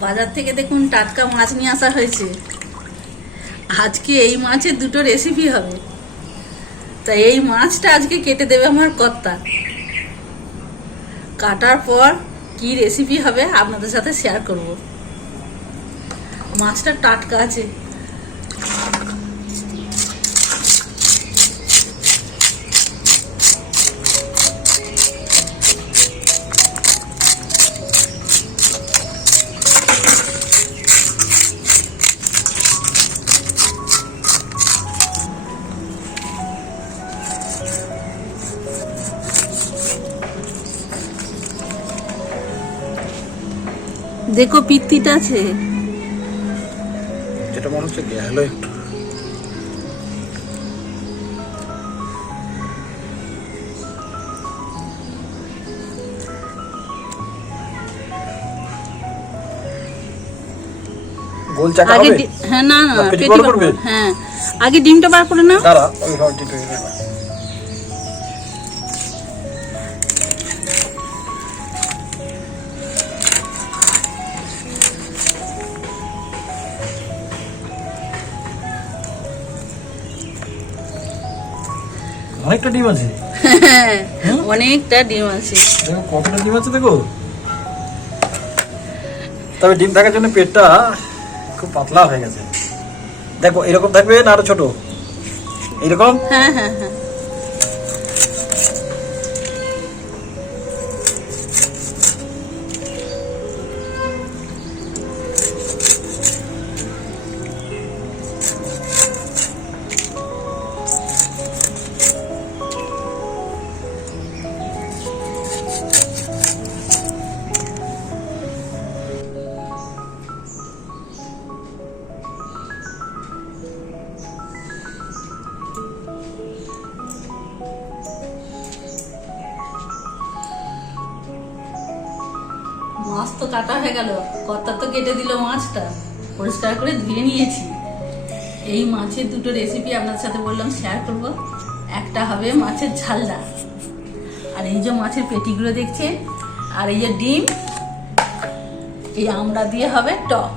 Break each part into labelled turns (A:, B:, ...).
A: বাজার থেকে দেখুন টাটকা মাছ নিয়ে আসা হয়েছে। আজকে এই মাছের দুটো রেসিপি হবে। তা এই মাছটা আজকে কেটে দেবে আমার কর্তা। কাটার পর কি রেসিপি হবে আপনাদের সাথে শেয়ার করব। মাছটা টাটকা আছে। দেখো পিত্তিটা আছে।
B: যেটা মনে হচ্ছে গেলো একটু। গোল চাকা
A: আগে
B: হবে?
A: হ্যাঁ না না
B: না, পেটি
A: পেটি
B: বড় করবে?
A: হ্যাঁ। আগে ডিমটা বার করে নাও।
B: দাঁড়া ওই রডটি অনেকটা ডিম আছে।
A: অনেকটা ডিম আছে।
B: দেখো কতটা ডিম আছে দেখো। তবে ডিম থাকার জন্য পেটটা খুব পাতলা হয়ে গেছে। দেখো এরকম থাকবে না আরও ছোট? এরকম
A: হ্যাঁ হ্যাঁ হ্যাঁ। কেটে দিল মাছটা, পরিষ্কার করে ধুয়ে নিয়েছি। এই মাছের দুটো রেসিপি আপনার সাথে বললাম শেয়ার করব। একটা হবে মাছের ঝালদা আর এই যে মাছের পেটিগুলো দেখছে আর এই যে ডিম, এই আমড়া দিয়ে হবে টক।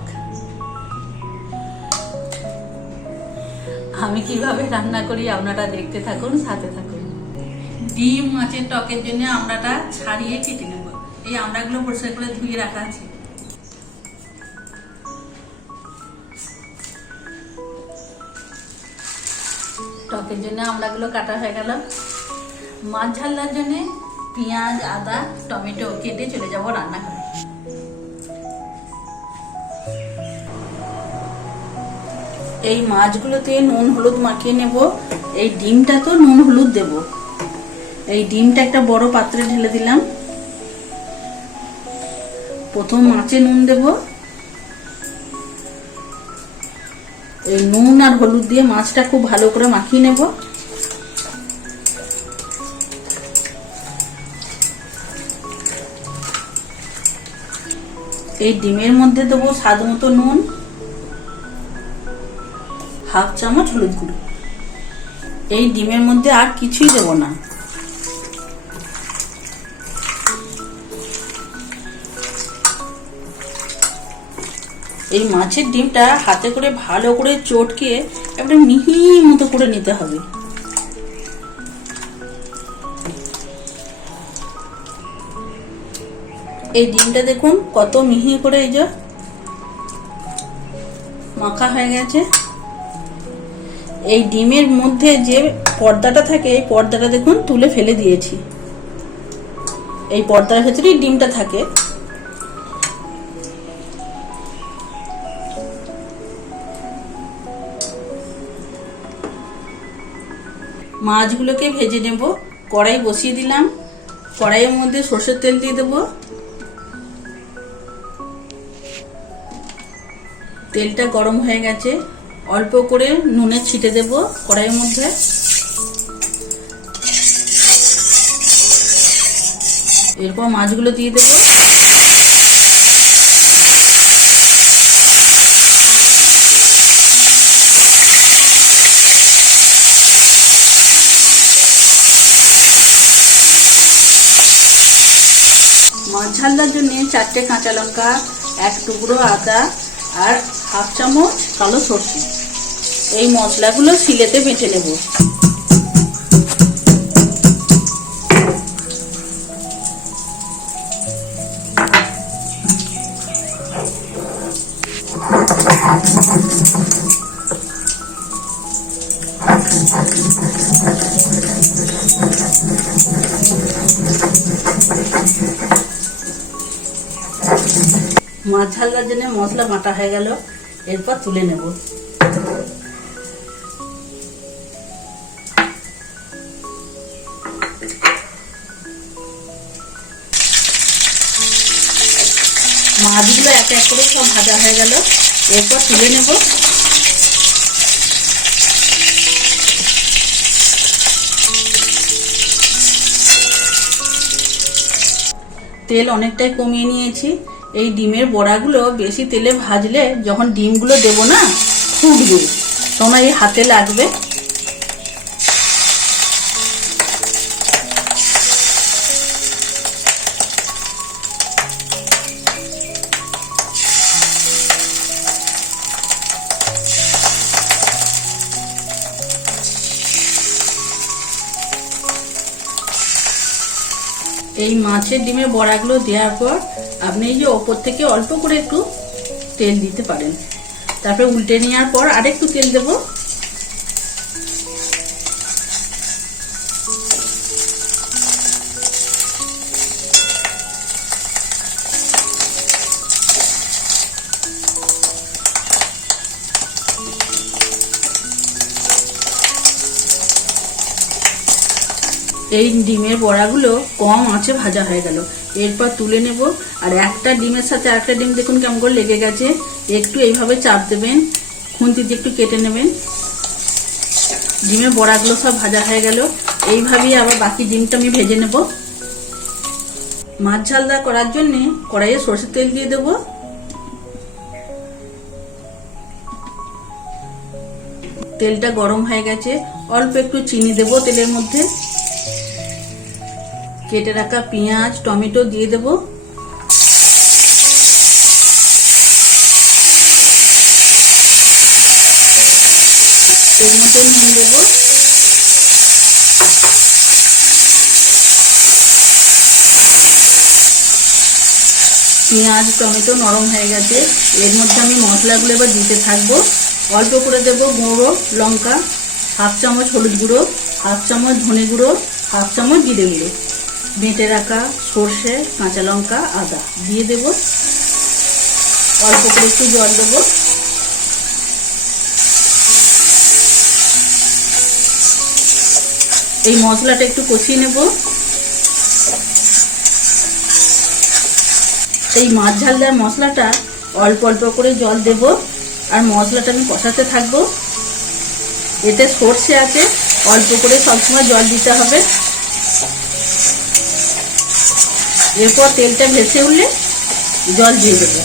A: আমি কীভাবে রান্না করি আপনারা দেখতে থাকুন, সাথে থাকুন। ডিম মাছের টকের জন্য আমড়াটা ছাড়িয়ে কেটে নেব। এই আমড়াগুলো পরিষ্কার করে ধুয়ে রাখা আছে। টকের জন্য আমড়াগুলো কাটা হয়ে গেল। মাছ ঝালনার জন্য পেঁয়াজ, আদা, টমেটো কেটে চলে যাব রান্না করে এই মাছগুলোতে নুন হলুদ মাখিয়ে নেব। এই ডিমটা তো নুন হলুদ দেব। এই ডিমটা একটা বড় পাত্রে ঢেলে দিলাম। প্রথম মাছে নুন দেব। নুন আর হলুদ দিয়ে মাছটা খুব ভালো করে মাখিয়ে নেব। এই ডিমের মধ্যে দেবো স্বাদ মতো নুন, হাফ চামচ হলুদ গুঁড়ো। এই ডিমের মধ্যে আর কিছুই দেবো না। এই মাছের ডিমটা হাতে করে ভালো করে চটকে একটা মিহি মতো করে নিতে হবে। এই ডিমটা দেখুন কত মিহি করে এই যে মাখা হয়ে গেছে। এই ডিমের মধ্যে যে পর্দাটা থাকে, এই পর্দাটা দেখুন তুলে ফেলে দিয়েছি। এই পর্দার ভেতরেই ডিমটা থাকে। মাছগুলোকে ভেজে নেব। কড়াই বসিয়ে দিলাম। কড়াইয়ের মধ্যে সর্ষের তেল দিয়ে দেবো। তেলটা গরম হয়ে গেছে। অল্প করে নুনের ছিটে দেব কড়াইয়ের মধ্যে। এরপর মাছগুলো দিয়ে দেবো মাছ ঝালদার জন্য চারটে কাঁচা লঙ্কা, এক টুকরো আদা আর হাফ চামচ কালো সরষে। এই মশলাগুলো শিলেতে বেটে নেব। মাছ ঝালদার জন্য মশলা বাটা হয়ে গেল, এরপর তুলে নেব। মাছগুলো এক এক করে সব ভাজা হয়ে গেল, এরপর তুলে নেব। তেল অনেকটাই কমিয়ে নিয়েছি। এই ডিমের বড়াগুলো বেশি তেলে ভাজলে যখন ডিমগুলো দেব না, ফুটবে। তখন এই হাতে লাগবে। এই মাছের ডিমের বড়াগুলো দেওয়ার পর আপনি এই যে ওপর থেকে অল্প করে একটু তেল দিতে পারেন। তারপরে উল্টে নেওয়ার পর আরেকটু তেল দেব। এই ডিমের বড়াগুলো কম আঁচে ভাজা হয়ে গেল। এরপর তুলে নেব আর একটা ডিমের সাথে একটা ডিম দেখুন কেমন করে লেগে গেছে। একটু এইভাবে চাপ দেবেন, খুন্তি দিয়ে একটু কেটে নেবেন। ডিমের বড়াগুলো সব ভাজা হয়ে গেল। এইভাবেই আবার বাকি ডিমটা আমি ভেজে নেব। মাছ ঝালদা করার জন্যে কড়াইয়ে সরষের তেল দিয়ে দেব। তেলটা গরম হয়ে গেছে। অল্প একটু চিনি দেব তেলের মধ্যে। কেটে রাখা পেঁয়াজ, টমেটো দিয়ে দেব। এর মধ্যে নুন দেব পেঁয়াজ, টমেটো নরম হয়ে গেছে। এর মধ্যে আমি মশলাগুলো এবার দিতে থাকব। অল্প করে দেব গুঁড়ো, লঙ্কা, হাফ চামচ হলুদ গুঁড়ো, হাফ চামচ ধনে গুঁড়ো, হাফ চামচ জিরে গুঁড়ো। বেটে রাখা সর্ষে, কাঁচা লঙ্কা, আদা। দিয়ে দেব। অল্প করে একটু জল দেবো। এই মশলাটা একটু কষিয়ে নেব। এই মাছ ঝাল দেওয়ার মশলাটা অল্প অল্প করে জল দেব আর মশলাটা আমি কষাতে থাকব। এতে সর্ষে আছে, অল্প করে সবসময় জল দিতে হবে। এরপর তেলটা ভেসে উঠলে জল দিয়ে দেবো।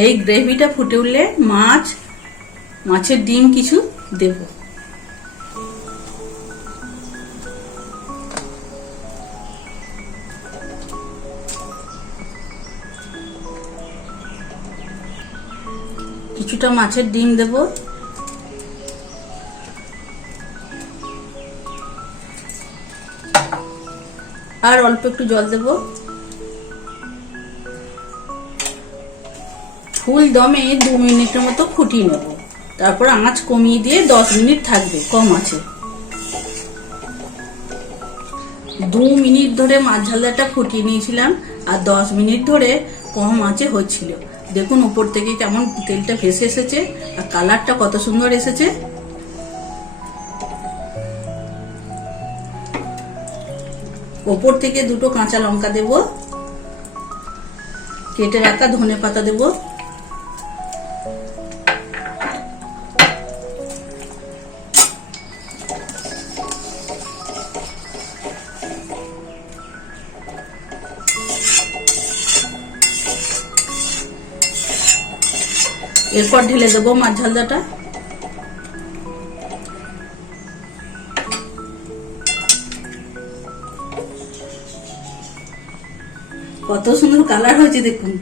A: এই গ্রেভিটা ফুটে উঠলে মাছ, মাছের ডিম কিছু দেব। কিছুটা মাছের ডিম দেব। আর অল্প একটু জল দেবো। ফুল দমে দু মিনিটের মতো ফুটিয়ে নেব। তারপর আঁচ কমিয়ে দিয়ে দশ মিনিট থাকবে, কম আছে। দু মিনিট ধরে মাছ ঝালদাটা ফুটিয়ে নিয়েছিলাম, আর দশ মিনিট ধরে কম আঁচে হচ্ছিল। দেখুন উপর থেকে কেমন তেলটা ভেসে এসেছে, আর কালারটা কত সুন্দর এসেছে। ওপর থেকে দুটো কাঁচা লঙ্কা দেব, কেটে রাখা ধনে পাতা দেবো। এরপর ঢেলে দেবো মাছ ঝালদাটা। কত সুন্দর কালার হয়েছে দেখুন।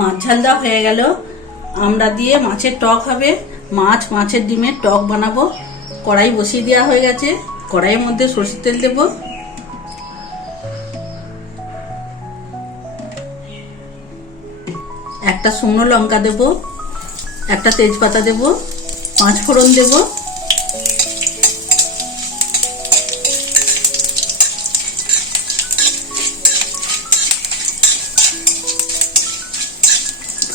A: মাছ ঝাল দেওয়া হয়ে গেল। আমরা দিয়ে মাছের টক হবে। মাছ, মাছের ডিমের টক বানাবো। কড়াই বসিয়ে দেওয়া হয়ে গেছে। কড়াইয়ের মধ্যে সরষের তেল দেবো। একটা শুকনো লঙ্কা দেব। একটা তেজপাতা দেব। পাঁচ ফোড়ন দেব।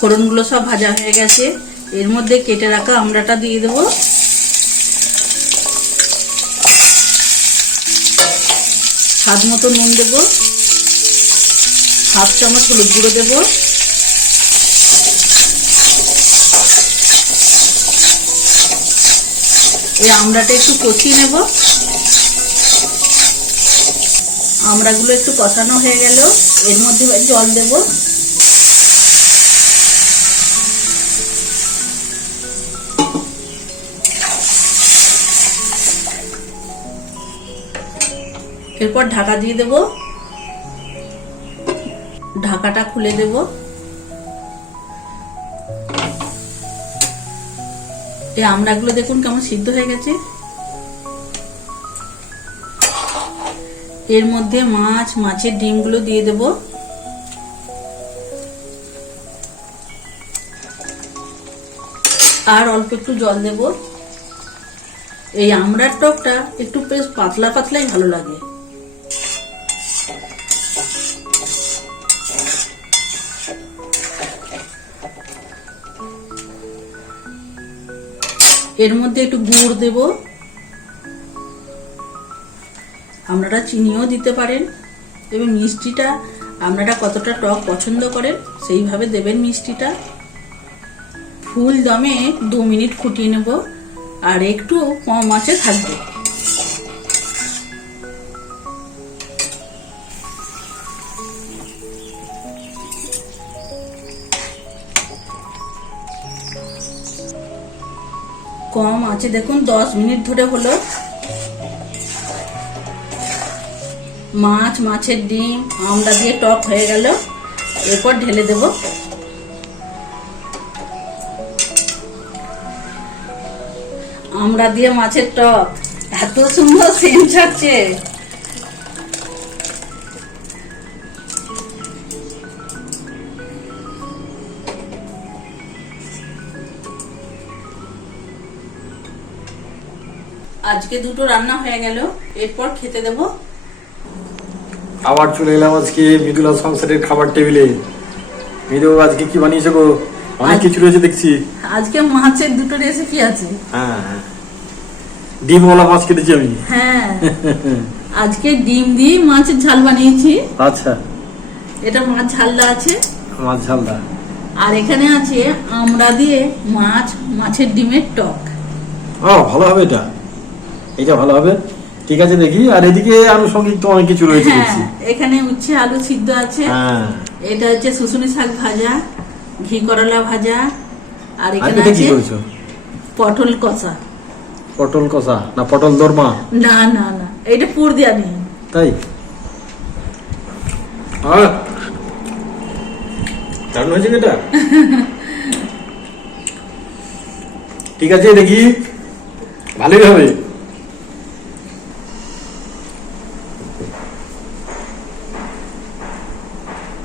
A: ফোড়নগুলো সব ভাজা হয়ে গেছে। এর মধ্যে কেটে রাখা আমড়াটা দিয়ে দেবো। স্বাদ মতো নুন দেবো। হাফ চামচ হলুদ গুঁড়ো দেবো। এই আমড়াটা একটু কষিয়ে নেব। আমড়াগুলো একটু কষানো হয়ে গেল। এর মধ্যে জল দেব। এরপর ঢাকা দিয়ে দেব। ঢাকাটা খুলে দেবো। এই আমড়াগুলো দেখুন কেমন সিদ্ধ হয়ে গেছে। এর মধ্যে মাছ, মাছের ডিমগুলো দিয়ে দেব। আর অল্প একটু জল দেব। এই আমড়ার টকটা একটু বেশ পাতলা পাতলাই ভালো লাগে। এর মধ্যে একটু গুড় দেব। আপনারা চিনিও দিতে পারেন এবং মিষ্টিটা আপনারা কতটা টক পছন্দ করেন সেইভাবে দেবেন মিষ্টিটা। ফুল দমে দু মিনিট ফুটিয়ে নেব আর একটু কম আছে থাকবে। কম আছে। দেখুন, দশ মিনিট ধরে হলো। মাছ, মাছের ডিম আমরা দিয়ে টক হয়ে গেল। এরপর ঢেলে দেব। আমরা দিয়ে মাছের টক। এত সুন্দর সেন্ট ছাড়ছে আজকে দুটো রান্না হয়ে গেল এরপর খেতে দেব।
B: আবার চলে এলাম আজকে মৃদুলা সংসারের খাবার টেবিলে। মৃদু আজকে কি বানিয়েছো গো? অনেক কিছু রয়েছে দেখছি।
A: আজকে মাছের দুটো রেসিপি আছে।
B: হ্যাঁ হ্যাঁ। ডিমওয়ালা মাছ কেটেছি আমি।
A: হ্যাঁ। আজকে ডিম দিয়ে মাছের ঝাল বানিয়েছি।
B: আচ্ছা।
A: এটা মাছ ঝালদা আছে।
B: মাছ ঝালদা।
A: আর এখানে আছে আমরা দিয়ে মাছ মাছের ডিমের টক।
B: ও ভালো হবে এটা। এটা ভালো হবে। ঠিক আছে দেখি। আর এদিকে আনুষঙ্গিক তো অনেক কিছু রয়েছে
A: হ্যাঁ
B: দেখছি।
A: এখানে উচ্ছে আলু সিদ্ধ আছে।
B: হ্যাঁ।
A: এটা হচ্ছে শুশুনি শাক ভাজা ঘি করলা ভাজা আর এখানে আছে পটল কষা।
B: পটল কষা? না পটল দরমা?
A: না না না। এটা পুর দেওয়া নেই।
B: তাই? আর? দারুণ হয়েছে এটা? ঠিক আছে দেখি। ভালোই হবে।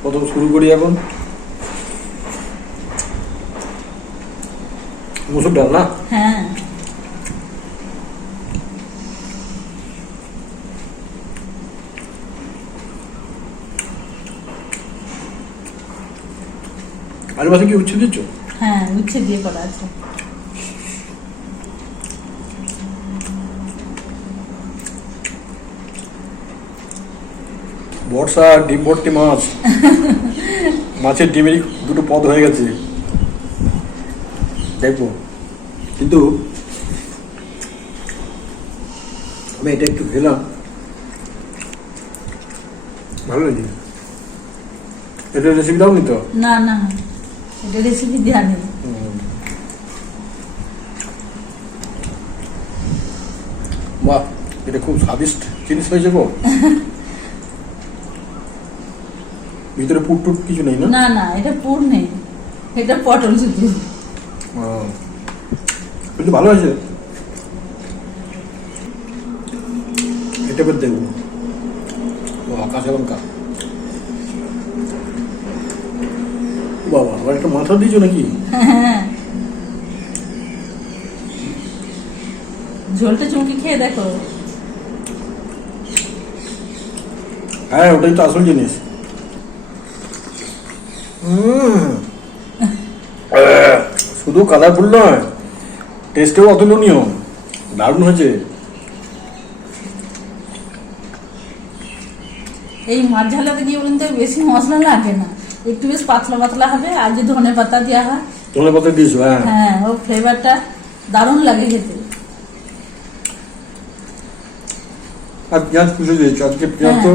B: প্রথম শুরু করি এখন। মুসুর ডাল না?
A: হ্যাঁ।
B: আলু মাথা কি উচ্ছে দিচ্ছ?
A: হ্যাঁ উচ্ছে দিয়ে করা আছে।
B: বর্ষা ডিম ভর্তি মাছ। মাছের ডিমেরই দুটো পদ হয়ে গেছে। দেখব। কিন্তু আমি এটা একটু খেলাম। ভালো লাগে। এটা রেসিপি দাও নি তো?
A: না না। এটা রেসিপি দেওয়া নেই
B: বাহ এটা খুব স্বাদিষ্ট জিনিস হয়েছে গো। ভিতরে পুট টুট কিছু নেই না?
A: না না এটা পুর নেই। এটা পটল শুধু
B: কিন্তু ভালো আছে। এটা এবার দেখব। ও কাঁচা লঙ্কা বাবা আবার একটা মাথা দিয়েছ নাকি?
A: ঝোলটা চুমকি খেয়ে দেখো।
B: হ্যাঁ ওটাই তো আসল জিনিস। শুধু কালারফুল নয় টেস্টেও অতুলনীয় দারুণ হয়েছে।
A: এই মাছ ঝালাতে গিয়ে বলুন তো বেশি মশলা লাগে না। একটু বেশ পাতলা পাতলা হবে আর যে ধনে পাতা দেওয়া হয়।
B: ধনে পাতা দিয়েছ হ্যাঁ।
A: হ্যাঁ ও ফ্লেভারটা দারুণ লাগে খেতে।
B: আর পেঁয়াজ কুচে দিয়েছ আজকে পেঁয়াজ তো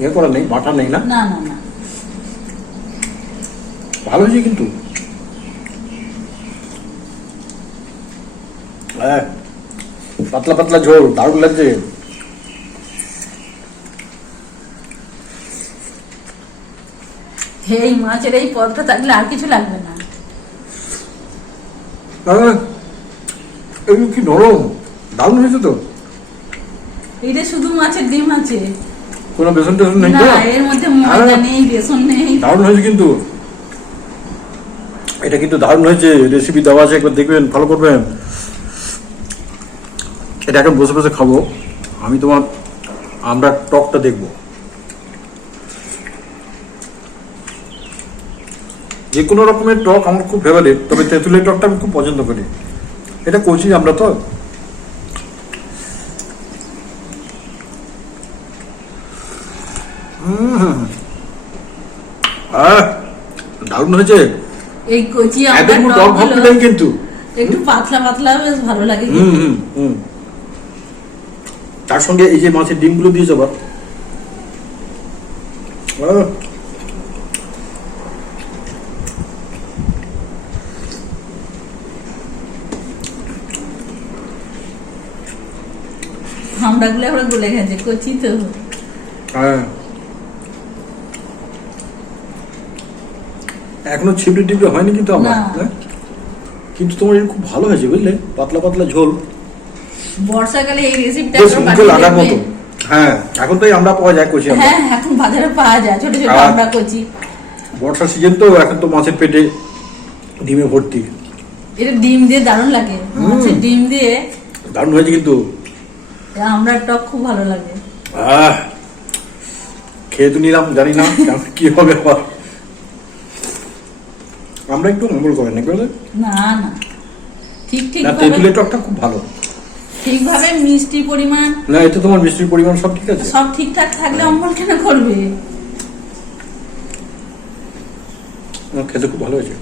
B: ইয়ে করা নেই বাটা নেই না?
A: না না না।
B: ভালো হয়েছে কিন্তু। হ্যাঁ পাতলা পাতলা ঝোল দারুণ লাগছে।
A: এই মাছের এই পদটা থাকলে আর কিছু লাগবে না।
B: কি নরম? দারুণ হয়েছে তো।
A: এটা শুধু মাছের ডিম আছে।
B: কোনো বেসন টেসন নেই
A: না এর মধ্যে ময়দা
B: হ্যাঁ।
A: নেই বেসন নেই।
B: দারুণ হয়েছে কিন্তু। এটা কিন্তু দারুণ হয়েছে রেসিপি দেওয়া আছে, একবার দেখবেন ফলো করবেন। এটা এখন বসে বসে খাব। আমি তোমার আমরা টকটা দেখব। যে কোনো রকমের টক আমার খুব ফেভারিট তবে তেঁতুলের টকটা আমি খুব পছন্দ করি। এটা করছি আমরা তো। দারুণ হয়েছে।
A: এই কচি আমরা
B: একদম টক ভাব নেই কিন্তু।
A: একটু পাতলা পাতলা বেশ ভালো লাগে
B: হুম হুম তার সঙ্গে এই যে মাছের ডিমগুলো দিয়েছে আবার। আহ,
A: আমরা গুলো আমরা গলে গেছে কচি তো।
B: হ্যাঁ। এখনও ছিপড়ি টিপড়ি হয়নি কিন্তু আমার হ্যাঁ? কিন্তু তোমার এটা খুব ভালো হয়েছে বুঝলে? পাতলা পাতলা ঝোল।
A: বর্ষাকালে এই রেসিপিটা
B: মুখে লাগার মতো। হ্যাঁ এখন তো আমরা পাওয়া যায় কচি
A: হ্যাঁ এখন বাজারে পাওয়া যায় ছোট ছোট আমরা কচি।
B: বর্ষার সিজন তো এখন তো মাছের পেটে ডিমে ভর্তি।
A: এটা ডিম দিয়ে দারুণ লাগে। মাছের ডিম দিয়ে
B: দারুণ হয়েছে কিন্তু।
A: আমরা টক খুব ভালো লাগে।
B: আহ খেয়ে তো নিলাম জানি না কি হবে আবার। আমরা একটু অমল করেন না করে
A: না না। ঠিক ঠিক
B: না তেঁতুলের টকটা খুব ভালো।
A: ঠিকভাবে মিষ্টি পরিমাণ
B: না এতে তোমার মিষ্টির পরিমাণ সব ঠিক আছে।
A: সব ঠিকঠাক থাকলে অম্বল কেন করবে?
B: খেতে খুব ভালো হয়েছে।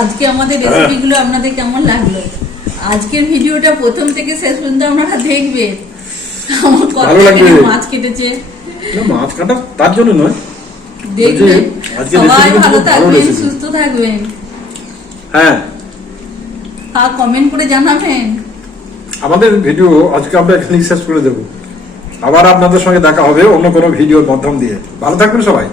A: আজকে আমাদের রেসিপিগুলো আপনাদের কেমন লাগল? আজকের ভিডিওটা প্রথম থেকে শেষ পর্যন্ত আপনারা দেখবেন। আমার কত মাছ কেটেছে।
B: না মাছ কাটা তার জন্য নয়।
A: দেখবেন সবাই ভালো থাকবেন সুস্থ থাকবেন।
B: হ্যাঁ।
A: আর কমেন্ট করে জানাবেন।
B: আমাদের ভিডিও আজকে আমরা এখানে শেষ করে দেবো। আবার আপনাদের সঙ্গে দেখা হবে অন্য কোনো ভিডিওর মাধ্যম দিয়ে। ভালো থাকবেন সবাই।